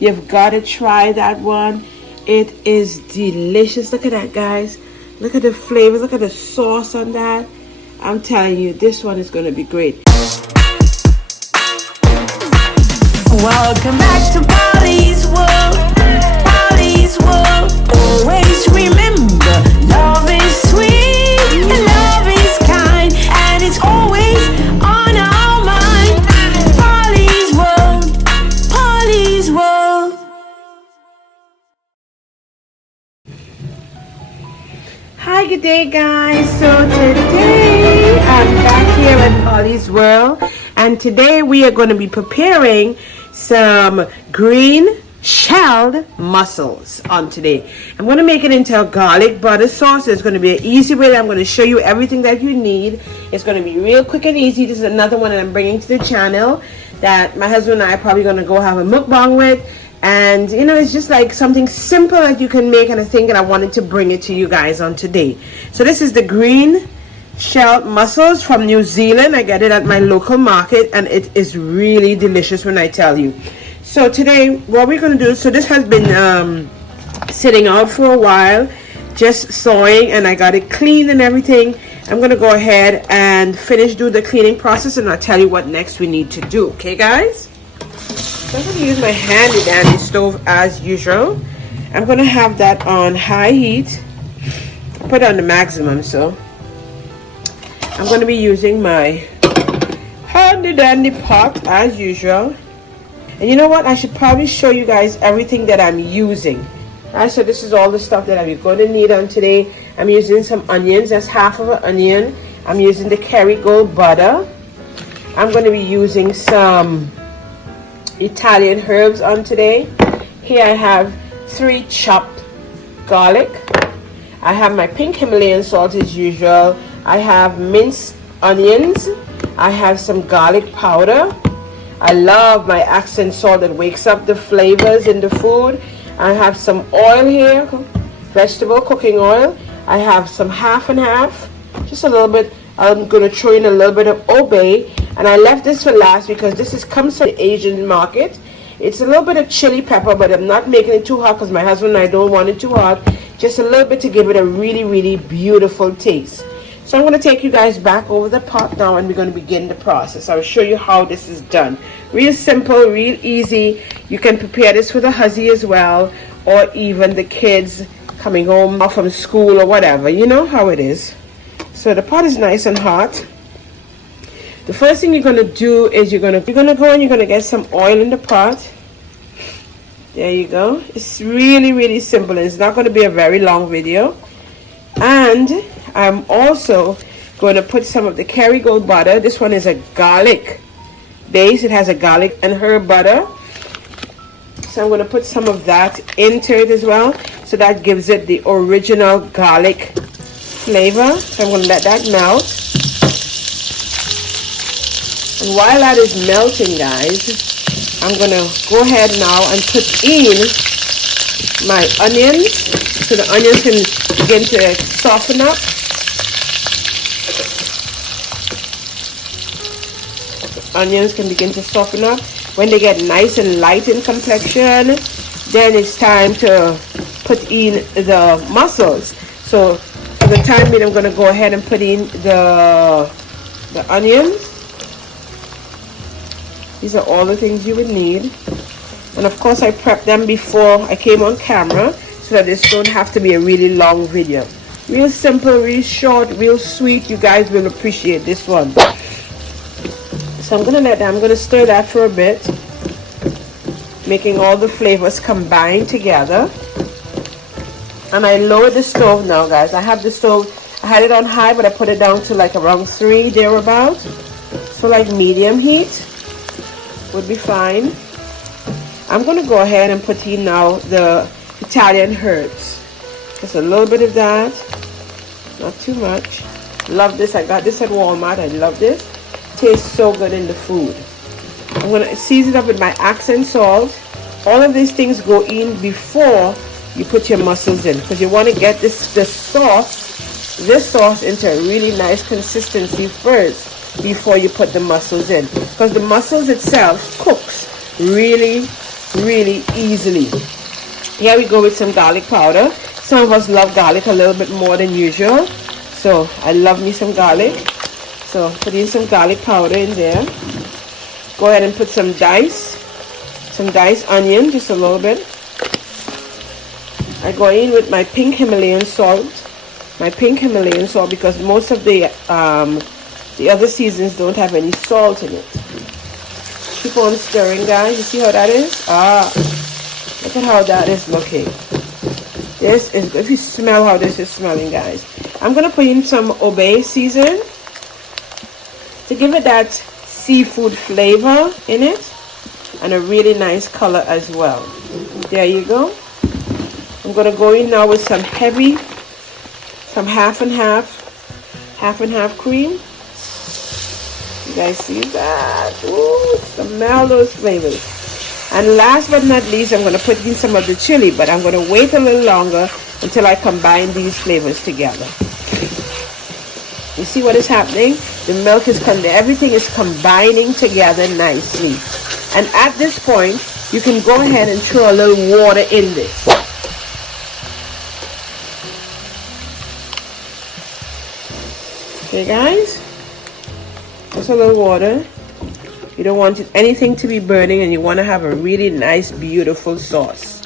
You've got to try that one. It is delicious. Look at that, guys. Look at the flavor. Look at the sauce on that. I'm telling you, this one is going to be great. Welcome back to Pollys World. Pollys World. Always remember, love is sweet and love is kind, and it's always on our mind. Pollys World. Pollys World. Hi, good day, guys. So today I'm back here at Pollys World, and today we are going to be preparing some green shelled mussels on today. I'm going to make it into a garlic butter sauce. It's going to be an easy way. I'm going to show you everything that you need. It's going to be real quick and easy. This is another one that I'm bringing to the channel that my husband and I are probably going to go have a mukbang with. And you know, it's just like something simple that you can make, and I think that I wanted to bring it to you guys on today. So this is the green shelled mussels from New Zealand. I get it at my local market, and it is really delicious when I tell you. So today what we're going to do, so this has been sitting out for a while, just thawing, and I got it cleaned and everything. I'm going to go ahead and do the cleaning process, and I'll tell you what next we need to do. Okay, guys? So I'm going to use my handy dandy stove as usual. I'm going to have that on high heat. Put it on the maximum. So I'm going to be using my handy dandy pot as usual. And you know what? I should probably show you guys everything that I'm using. Alright, so this is all the stuff that I'm going to need on today. I'm using some onions. That's half of an onion. I'm using the Kerrygold butter. I'm going to be using some Italian herbs on today. Here I have 3 chopped garlic. I have my pink Himalayan salt as usual. I have minced onions. I have some garlic powder. I love my accent salt that wakes up the flavors in the food. I have some oil here, vegetable cooking oil. I have some half and half, just a little bit. I'm going to throw in a little bit of obey, and I left this for last because this comes from the Asian market. It's a little bit of chili pepper, but I'm not making it too hot because my husband and I don't want it too hot. Just a little bit to give it a really, really beautiful taste. So I'm going to take you guys back over the pot now, and we're going to begin the process. I'll show you how this is done. Real simple, real easy. You can prepare this for the huzzy as well, or even the kids coming home from school or whatever. You know how it is. So the pot is nice and hot. The first thing you're going to do is you're going to go and you're going to get some oil in the pot. There you go. It's really, really simple. It's not going to be a very long video. And I'm also going to put some of the Kerrygold butter. This one is a garlic base. It has a garlic and herb butter. So I'm going to put some of that into it as well. So that gives it the original garlic flavor. So I'm going to let that melt. And while that is melting, guys, I'm going to go ahead now and put in my onions. So the onions can begin to soften up. Onions can begin to soften up. When they get nice and light in complexion, then it's time to put in the mussels. So for the time being, I'm going to go ahead and put in the onions. These are all the things you would need. And of course, I prepped them before I came on camera so that this don't have to be a really long video. Real simple, real short, real sweet. You guys will appreciate this one. So I'm going to stir that for a bit, making all the flavors combine together. And I lowered the stove now, guys. I have the stove, I had it on high, but I put it down to like around 3 thereabouts. So like medium heat would be fine. I'm going to go ahead and put in now the Italian herbs. Just a little bit of that, not too much. Love this. I got this at Walmart. I love this. Tastes so good in the food. I'm going to season it up with my accent salt. All of these things go in before you put your mussels in, because you want to get this sauce into a really nice consistency first before you put the mussels in, because the mussels itself cooks really really easily. Here we go with some garlic powder. Some of us love garlic a little bit more than usual, so I love me some garlic. So put in some garlic powder in there. Go ahead and put some diced onion, just a little bit. I go in with my pink Himalayan salt. Because most of the other seasons don't have any salt in it. Keep on stirring, guys. You see how that is? Look at how that is looking. This is, if you smell how this is smelling, guys. I'm gonna put in some obey season to give it that seafood flavor in it and a really nice color as well. There you go. I'm gonna go in now with some half and half cream. You guys see that? Ooh, smell those flavors. And last but not least, I'm gonna put in some of the chili, but I'm gonna wait a little longer until I combine these flavors together. You see what is happening? The milk is everything is combining together nicely. And at this point, you can go ahead and throw a little water in this. Okay, guys, just a little water. You don't want anything to be burning, and you want to have a really nice, beautiful sauce.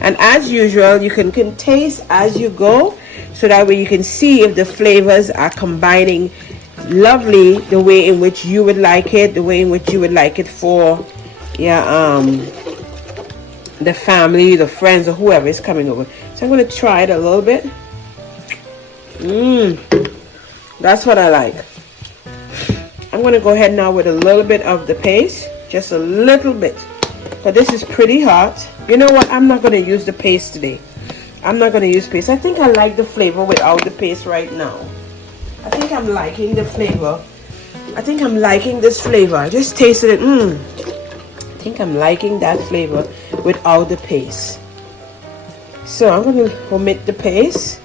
And as usual, you can taste as you go, so that way you can see if the flavors are combining lovely the way in which you would like it, for the family, the friends, or whoever is coming over. So I'm going to try it a little bit. That's what I like. I'm going to go ahead now with a little bit of the paste, just a little bit, but this is pretty hot. You know what? I'm not going to use the paste today. I'm not going to use paste. I think I like the flavor without the paste right now. I think I'm liking the flavor. I think I'm liking this flavor. I just tasted it. I think I'm liking that flavor without the paste. So I'm going to omit the paste.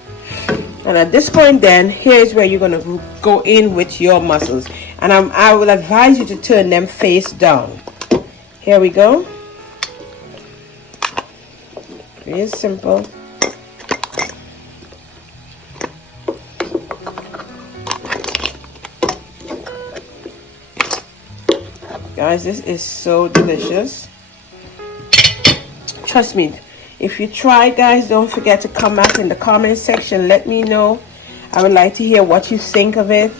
And at this point then, here's where you're going to go in with your mussels. And I will advise you to turn them face down. Here we go. Very simple. Guys, this is so delicious. Trust me. If you try, guys, don't forget to come back in the comment section. Let me know. I would like to hear what you think of it,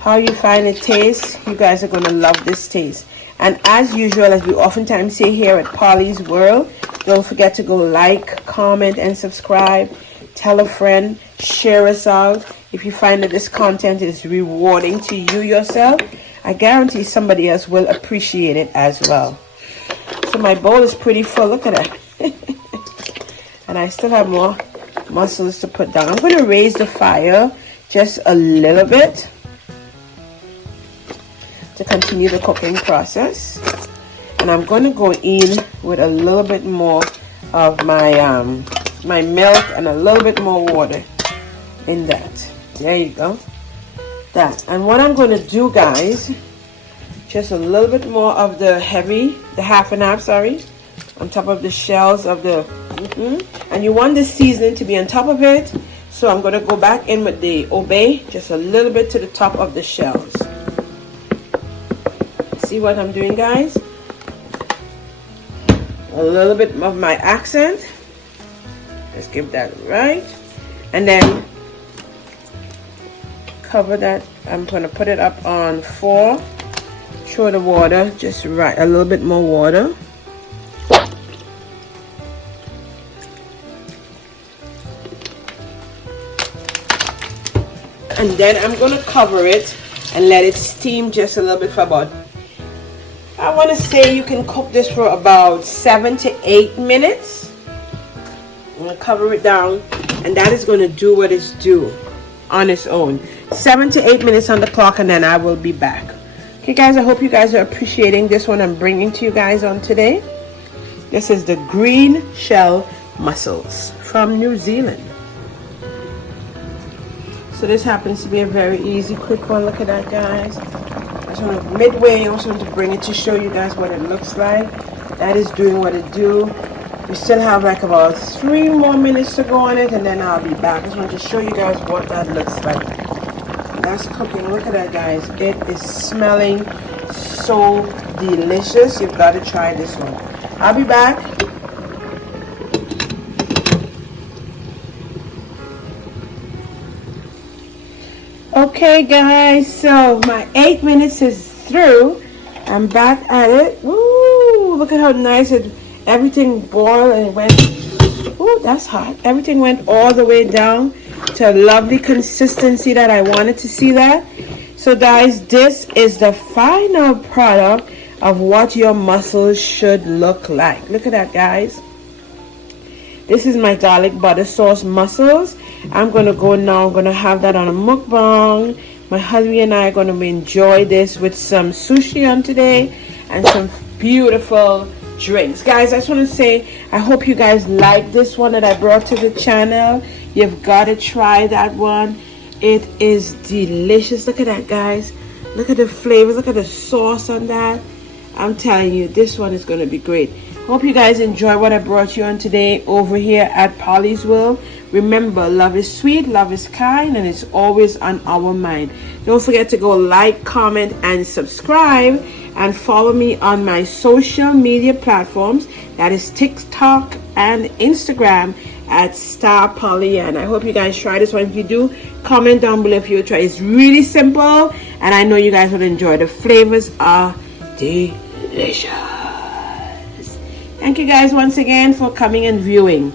how you find it tastes. You guys are going to love this taste. And as usual, as we oftentimes say here at Pollys World, don't forget to go like, comment, and subscribe. Tell a friend. Share us out. If you find that this content is rewarding to you yourself, I guarantee somebody else will appreciate it as well. So my bowl is pretty full. Look at that. And I still have more mussels to put down. I'm going to raise the fire just a little bit to continue the cooking process. And I'm going to go in with a little bit more of my my milk and a little bit more water in that. There you go. That. And what I'm going to do, guys, just a little bit more of the half and half, on top of the shells of the and you want the seasoning to be on top of it, so I'm going to go back in with the obey just a little bit to the top of the shells. See what I'm doing, guys? A little bit of my accent. Let's give that right, and then cover that. I'm going to put it up on 4. Throw the water just right, a little bit more water. And then I'm going to cover it and let it steam just a little bit for about, I want to say you can cook this for about 7 to 8 minutes. I'm going to cover it down, and that is going to do what it's due on its own. 7 to 8 minutes on the clock, and then I will be back. Okay, guys, I hope you guys are appreciating this one I'm bringing to you guys on today. This is the Greenshell Mussels from New Zealand. So this happens to be a very easy, quick one. Look at that, guys. I just want to midway, I also want to bring it to show you guys what it looks like. that is doing what it do. We still have like about 3 more minutes to go on it, and then I'll be back. I just want to show you guys what that looks like. That's cooking. Look at that, guys. It is smelling so delicious. You've got to try this one. I'll be back. Okay, guys, so my 8 minutes is through. I'm back at it. Woo! Look at how nice everything boiled and went. Ooh, that's hot. Everything went all the way down to a lovely consistency that I wanted to see that. So guys, this is the final product of what your mussels should look like. Look at that, guys. This is my garlic butter sauce mussels. I'm gonna go now. I'm gonna have that on a mukbang. My husband and I are gonna enjoy this with some sushi on today and some beautiful drinks. Guys, I just want to say I hope you guys like this one that I brought to the channel. You've got to try that one. It is delicious. Look at that, guys. Look at the flavors. Look at the sauce on that. I'm telling you, this one is going to be great. Hope you guys enjoy what I brought you on today over here at Pollys World. Remember, love is sweet, love is kind, and it's always on our mind. Don't forget to go like, comment, and subscribe, and follow me on my social media platforms. That is TikTok and Instagram at Star Pollyann. I hope you guys try this one. If you do, comment down below if you try. It's really simple, and I know you guys will enjoy. The flavors are delicious. Thank you guys once again for coming and viewing.